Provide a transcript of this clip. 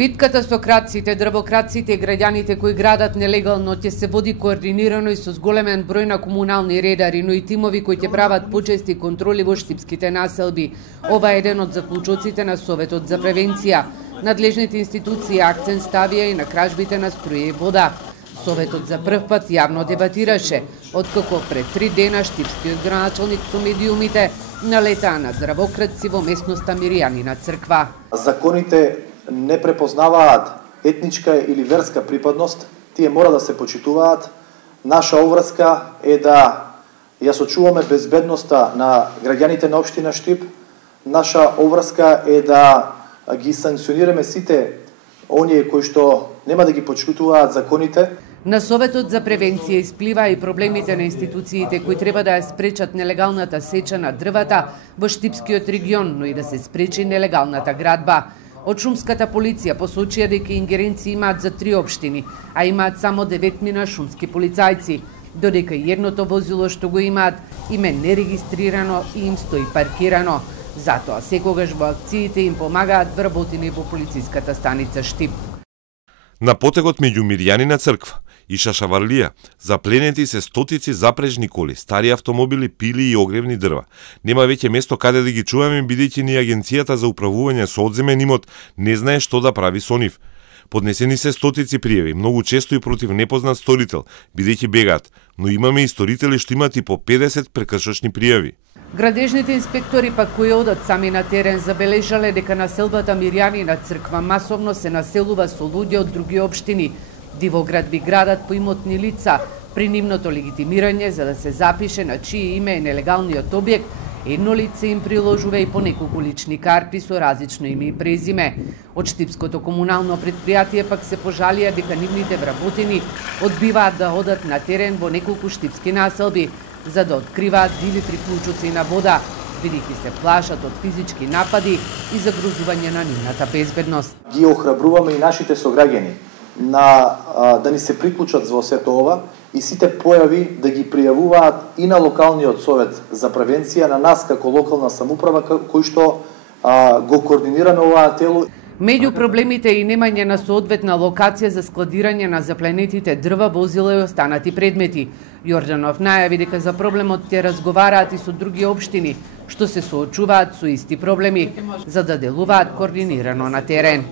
Битката со крадците, дрвокраците и граѓаните кои градат нелегално ќе се води координирано и со зголемен број на комунални редари, но и тимови кои ќе прават почести контроли во штипските населби. Ова е еден од заклучоците на Советот за превенција. Надлежните институции акцент ставија и на кражбите на струја и вода. Советот за прв пат јавно дебатираше, откако пред 3 дена штипскиот граначалник со медиумите налетаа на дрвокраци во местноста Мирјанина црква. Законите не препознаваат етничка или верска припадност, тие мора да се почитуваат. Наша обврска е да ја сочуваме безбедноста на граѓаните на општина Штип. Наша обврска е да ги санкционираме сите оние кои што нема да ги почитуваат законите. На Советот за превенција исплива и проблемите на институциите кои треба да ја спречат нелегалната сеча на дрвата во Штипскиот регион, но и да се спречи нелегалната градба. Од шумската полиција посочија дека ингеренции имаат за 3 општини, а имаат само 9 шумски полицајци, додека едното возило што го имаат им е нерегистрирано и им стои паркирано. Затоа секогаш во акциите им помагаат вработени во полициската станица Штип. На потегот меѓу Мирјанина црква и Шашаварлија запленети се стотици запрежни коли, стари автомобили, пили и огревни дрва. Нема веќе место каде да ги чуваме, бидејќи ни Агенцијата за управување со одземен имот не знае што да прави со нив. Поднесени се стотици пријави, многу често и против непознат сторител, бидејќи бегаат, но имаме и сторители што имат и по 50 прекршочни пријави. Градежните инспектори пак кои одат сами на терен забележале дека населбата Мирјанина црква масовно се населува со луѓе од други општини. Дивоград би градат по имотни лица. При нивното легитимирање за да се запише на чие име е нелегалниот објект, едно лице им приложува и по неколку лични карти со различно име и презиме. Од Штипското комунално предпријатие пак се пожалија дека нивните вработени одбиваат да одат на терен во неколку штипски населби, за да откриваат диви приклучоци на вода, бидејќи се плашат од физички напади и загрозување на нивната безбедност. Ги охрабруваме и нашите сограѓани да ни се приклучат во сето ова и сите појави да ги пријавуваат и на локалниот совет за превенција, на нас како локална самоуправа кој што го координираме оваа тело. Меѓу проблемите и немање на соодветна локација за складирање на запленетите дрва, возила и останати предмети. Јорданов најави дека за проблемот ќе разговараат и со други општини, што се соочуваат со исти проблеми, за да делуваат координирано на терен.